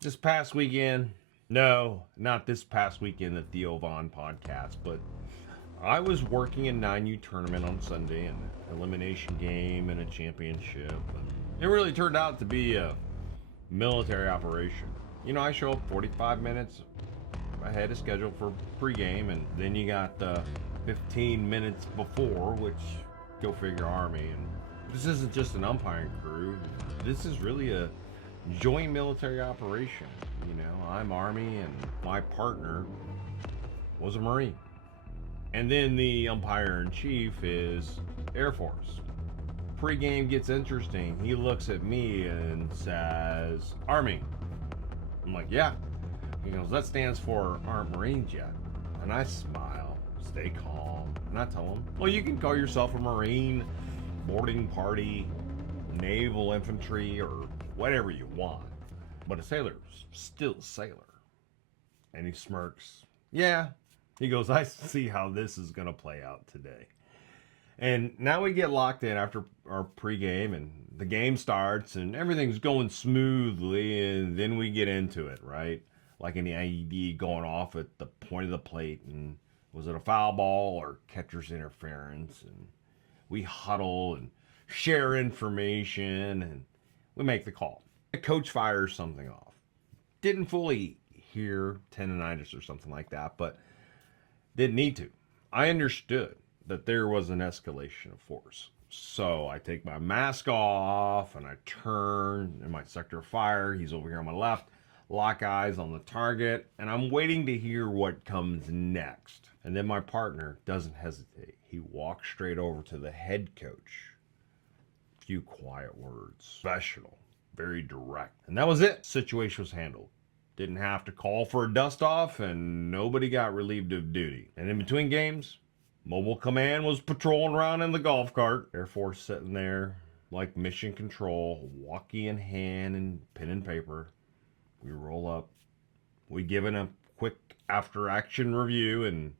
This past weekend, no, not this past weekend, the Theo Vaughn podcast, but I was working a 9U tournament on Sunday, an elimination game and a championship. And it really turned out to be a military operation. I show up 45 minutes ahead of schedule for pregame, and then you got 15 minutes before, which go figure Army. And this isn't just an umpiring crew. This is really a joint military operation. I'm Army, and my partner was a Marine. And then the umpire in chief is Air Force. Pre-game gets interesting. He looks at me and says, Army. I'm like, yeah. He goes, that stands for aren't Marines yet. And I smile, stay calm, and I tell him, well, you can call yourself a Marine, boarding party, naval infantry, or whatever you want. But a sailor's still a sailor. And he smirks. Yeah. He goes, I see how this is going to play out today. And now we get locked in after our pregame, and the game starts, and everything's going smoothly, and then we get into it, right? Like an IED going off at the point of the plate, and was it a foul ball or catcher's interference? And we huddle and share information, and we make the call. The coach fires something off. Didn't fully hear tendonitis or something like that, but didn't need to. I understood that there was an escalation of force. So I take my mask off and I turn in my sector of fire. He's over here on my left. Lock eyes on the target, and I'm waiting to hear what comes next. And then my partner doesn't hesitate. He walks straight over to the head coach. Few quiet words. Professional. Very direct. And that was it. Situation was handled. Didn't have to call for a dust off, and nobody got relieved of duty. And in between games, Mobile Command was patrolling around in the golf cart. Air Force sitting there like mission control, walkie in hand and pen and paper. We roll up. We give it a quick after action review, and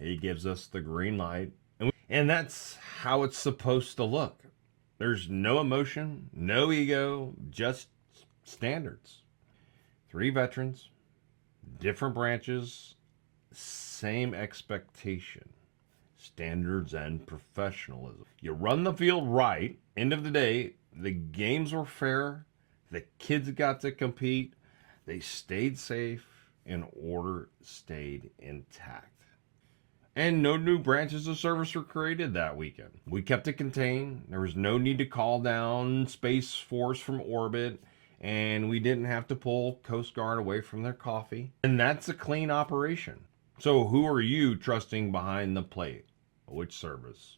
he gives us the green light. And that's how it's supposed to look. There's no emotion, no ego, just standards. 3 veterans, different branches, same expectation, standards, and professionalism. You run the field right. End of the day, the games were fair. The kids got to compete. They stayed safe, and order stayed intact. And no new branches of service were created that weekend. We kept it contained. There was no need to call down Space Force from orbit, and we didn't have to pull Coast Guard away from their coffee. And that's a clean operation. So who are you trusting behind the plate? Which service?